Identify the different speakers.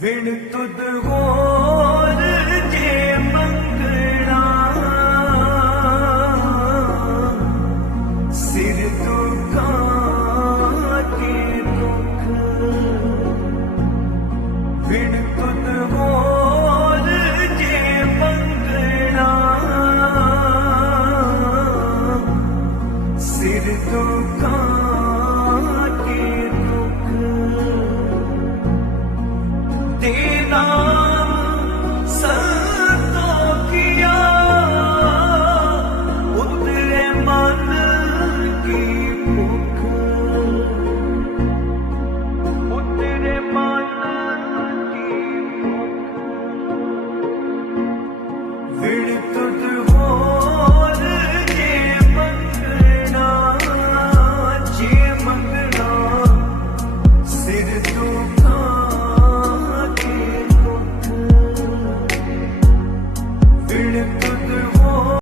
Speaker 1: ਵਿਣ ਤੁਧ ਹੋਰ ਜੇ ਮੰਗਣਾ। ਸਿਰ ਦੁਖਾਂ ਕੇ ਦੁੱਖ? ਵਿਣ ਤੁਧ ਹੋਰ ਜੇ ਮੰਗਣਾ। ਸਿਰ ਦੁਖਾਂ